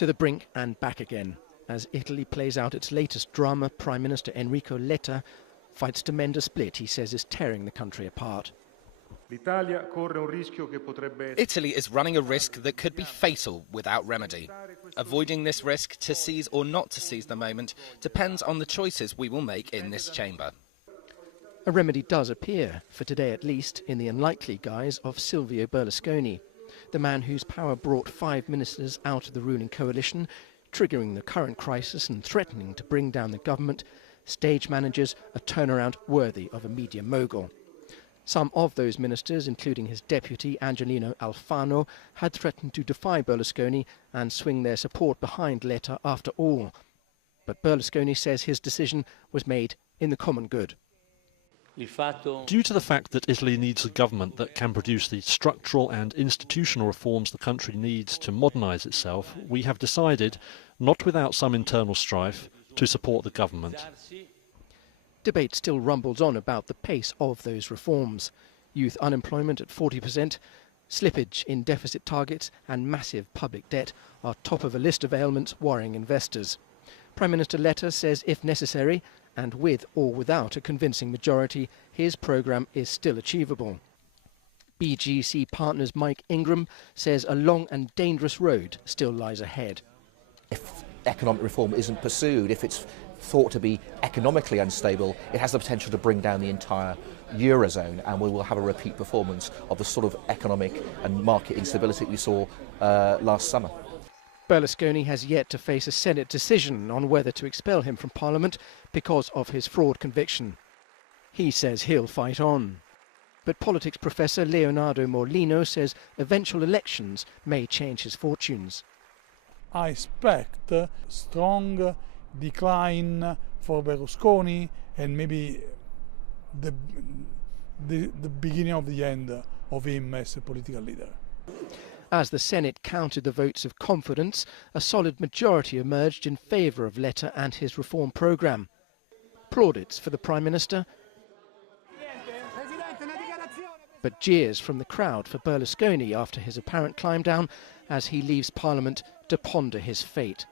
To the brink and back again. As Italy plays out its latest drama, Prime Minister Enrico Letta fights to mend a split he says is tearing the country apart. Italy is running a risk that could be fatal without remedy. Avoiding this risk, to seize or not to seize the moment, depends on the choices we will make in this chamber. A remedy does appear, for today at least, in the unlikely guise of Silvio Berlusconi, the man whose power brought 5 ministers out of the ruling coalition, triggering the current crisis and threatening to bring down the government. Stage manages a turnaround worthy of a media mogul. Some of those ministers, including his deputy Angelino Alfano, had threatened to defy Berlusconi and swing their support behind Letta after all. But Berlusconi says his decision was made in the common good. Due to the fact that Italy needs a government that can produce the structural and institutional reforms the country needs to modernise itself, we have decided, not without some internal strife, to support the government. Debate still rumbles on about the pace of those reforms. Youth unemployment at 40%, slippage in deficit targets and massive public debt are top of a list of ailments worrying investors. Prime Minister Letta says if necessary, and with or without a convincing majority, his programme is still achievable. BGC partners Mike Ingram says a long and dangerous road still lies ahead. If economic reform isn't pursued, if it's thought to be economically unstable, it has the potential to bring down the entire Eurozone, and we will have a repeat performance of the sort of economic and market instability we saw last summer. Berlusconi has yet to face a Senate decision on whether to expel him from Parliament because of his fraud conviction. He says he'll fight on. But politics professor Leonardo Morlino says eventual elections may change his fortunes. I expect a strong decline for Berlusconi and maybe the beginning of the end of him as a political leader. As the Senate counted the votes of confidence, a solid majority emerged in favour of Letta and his reform programme. Plaudits for the Prime Minister, but jeers from the crowd for Berlusconi after his apparent climb down as he leaves Parliament to ponder his fate.